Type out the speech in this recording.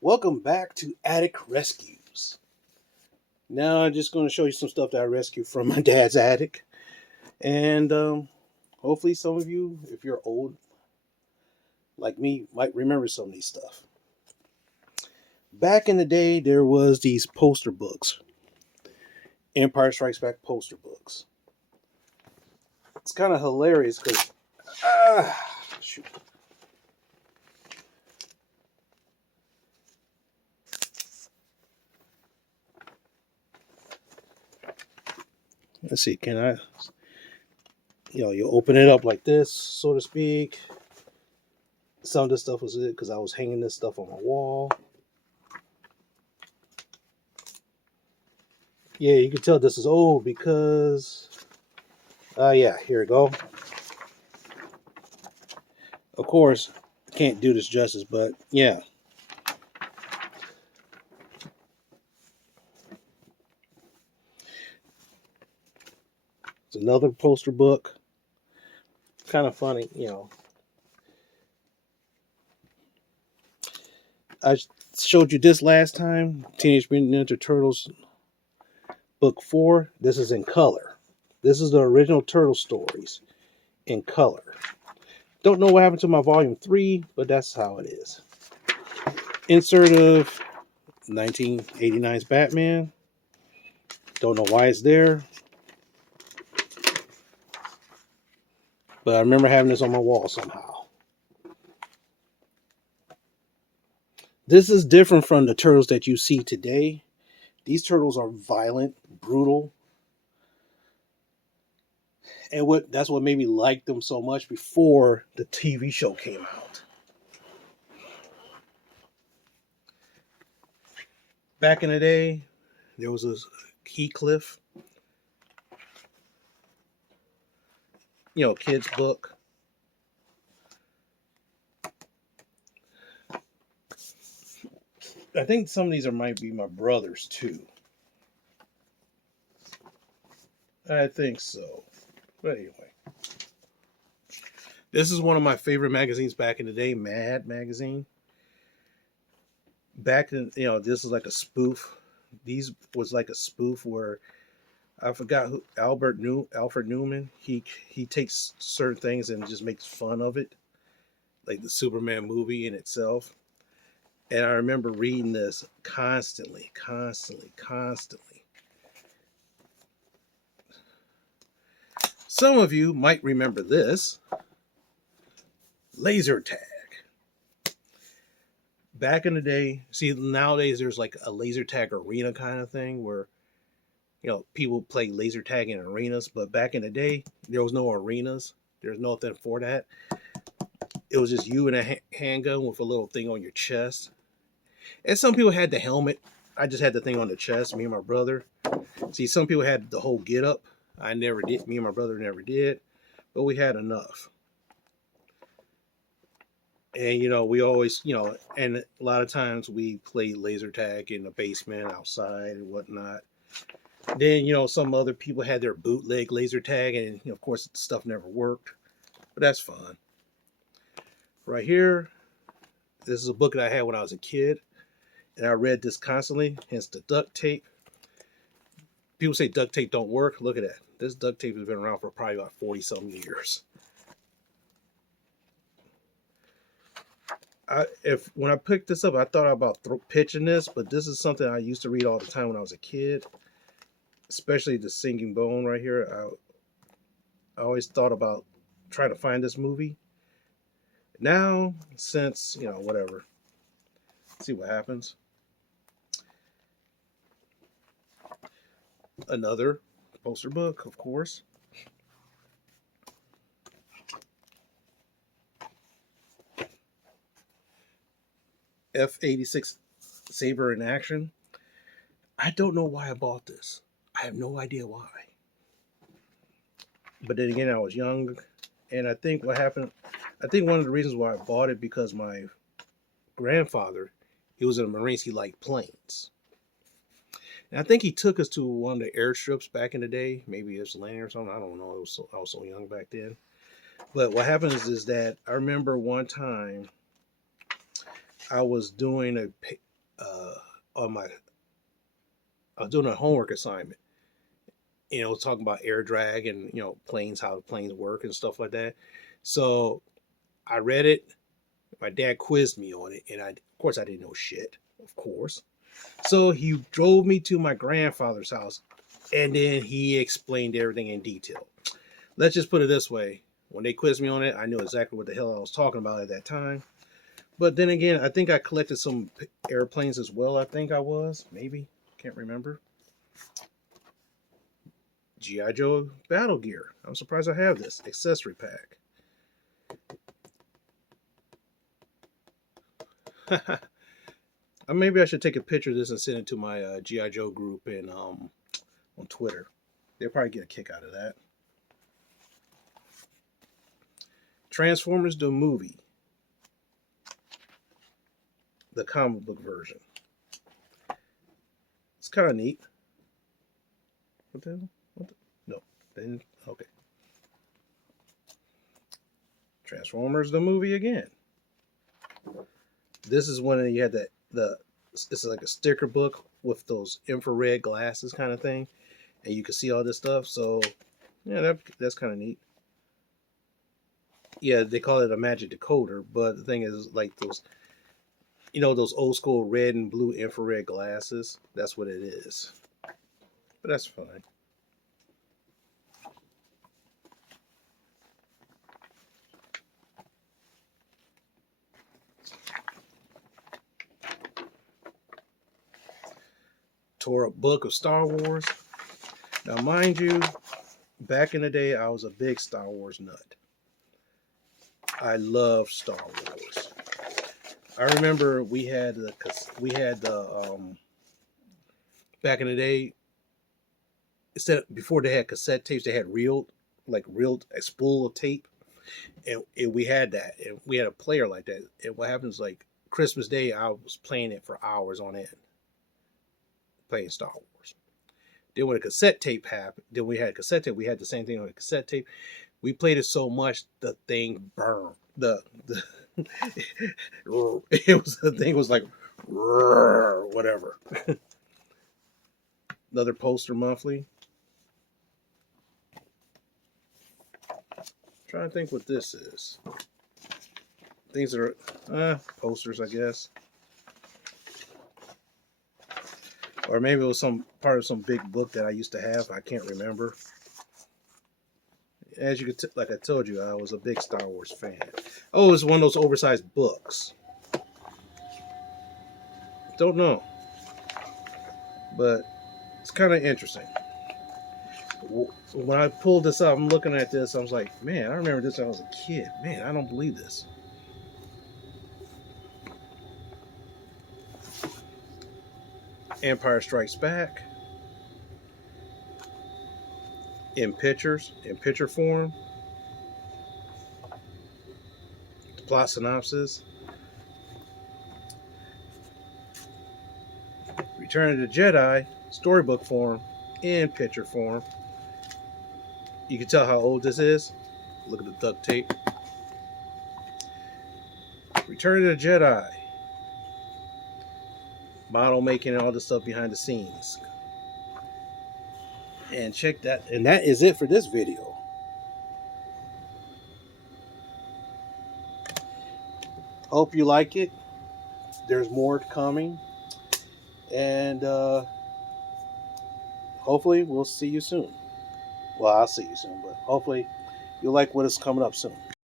Welcome back to Attic Rescues. Now I'm just going to show you some stuff that I rescued from my dad's attic. And hopefully some of you, if you're old like me, might remember some of these stuff. Back in the day, there was these poster books. Empire Strikes Back poster books. It's kind of hilarious because, shoot. Let's see, can I, you open it up like this, so to speak. Some of this stuff was it because I was hanging this stuff on my wall. Yeah, you can tell this is old because, yeah, here we go. Of course, can't do this justice, but yeah. It's another poster book. Kind of funny. I showed you this last time, Teenage Mutant Ninja Turtles book 4. This is in color. This is the original Turtle stories in color. Don't know what happened to my volume 3, but that's how it is. Insert of 1989's Batman. Don't know why it's there. But I remember having this on my wall somehow. This is different from the turtles that you see today. These turtles are violent, brutal. And that's what made me like them so much before the TV show came out. Back in the day, there was a Heathcliff, kids book. I think some of these might be my brother's too. I think so. But anyway. This is one of my favorite magazines back in the day, Mad Magazine. Back in, this is like a spoof. These was like a spoof where I forgot who Alfred Newman. He takes certain things and just makes fun of it, like the Superman movie in itself. And I remember reading this constantly. Some of you might remember this, laser tag. Back in the day, see, nowadays there's like a laser tag arena kind of thing where people play laser tag in arenas, but back in the day there was no arenas. There's nothing for that. It was just you and a handgun with a little thing on your chest. And some people had the helmet. I just had the thing on the chest, me and my brother. See, some people had the whole get up. I never did. Me and my brother never did. But we had enough. And, we always, and a lot of times we played laser tag in the basement, outside, and whatnot. Then, some other people had their bootleg laser tag, and, of course, stuff never worked. But that's fun. Right here, this is a book that I had when I was a kid. And I read this constantly, hence the duct tape. People say duct tape don't work. Look at that. This duct tape has been around for probably about 40-something years. When I picked this up, I thought about pitching this, but this is something I used to read all the time when I was a kid, especially the Singing Bone right here. I always thought about trying to find this movie. Now, since, whatever. See what happens. Another poster book, of course. F-86 Saber in action. I don't know why I bought this. I have no idea why. But then again, I was young, and I think what happened, I think one of the reasons why I bought it because my grandfather, he was in the Marines, he liked planes. And I think he took us to one of the airstrips back in the day, maybe it's Land or something. I don't know. I was so young back then. But what happens is that I remember one time I was doing uh, on my, I was doing a homework assignment, talking about air drag and, planes, how the planes work and stuff like that. So I read it. My dad quizzed me on it, and of course, I didn't know shit, of course. So he drove me to my grandfather's house, and then he explained everything in detail. Let's just put it this way: when they quizzed me on it, I knew exactly what the hell I was talking about at that time. But then again, I think I collected some airplanes as well. I think I was, maybe, can't remember. G.I. Joe Battle Gear. I'm surprised I have this accessory pack. Maybe I should take a picture of this and send it to my G.I. Joe group and on Twitter. They'll probably get a kick out of that. Transformers the movie. The comic book version. It's kind of neat. What the hell? No. Then, okay. Transformers the movie again. This is when you had it's like a sticker book with those infrared glasses kind of thing, and you can see all this stuff. So yeah, that's kind of neat. Yeah, they call it a magic decoder, but the thing is, like those, those old school red and blue infrared glasses. That's what it is. But that's fine. Tore up book of Star Wars. Now, mind you, back in the day, I was a big Star Wars nut. I loved Star Wars. I remember we had the back in the day, before they had cassette tapes, they had reeled a spool of tape, and we had that, and we had a player like that. And what happens, like Christmas Day, I was playing it for hours on end, playing Star Wars. Then when a cassette tape happened, then we had a cassette tape. We had the same thing on a cassette tape. We played it so much the thing burned. The the thing was like whatever. Another Poster Monthly. Trying to think what this is. Things that are posters, I guess. Or maybe it was some part of some big book that I used to have. I can't remember. As you could, like I told you, I was a big Star Wars fan. Oh, it's one of those oversized books. Don't know, but it's kind of interesting. When I pulled this up, I'm looking at this. I was like, man, I remember this when I was a kid. Man, I don't believe this. Empire Strikes Back. In picture form. The plot synopsis. Return of the Jedi, storybook form, in picture form. You can tell how old this is. Look at the duct tape. Return of the Jedi. Model making and all the stuff behind the scenes. And check that. And that is it for this video. Hope you like it. There's more coming. And hopefully we'll see you soon. Well, I'll see you soon, but hopefully you'll like what is coming up soon.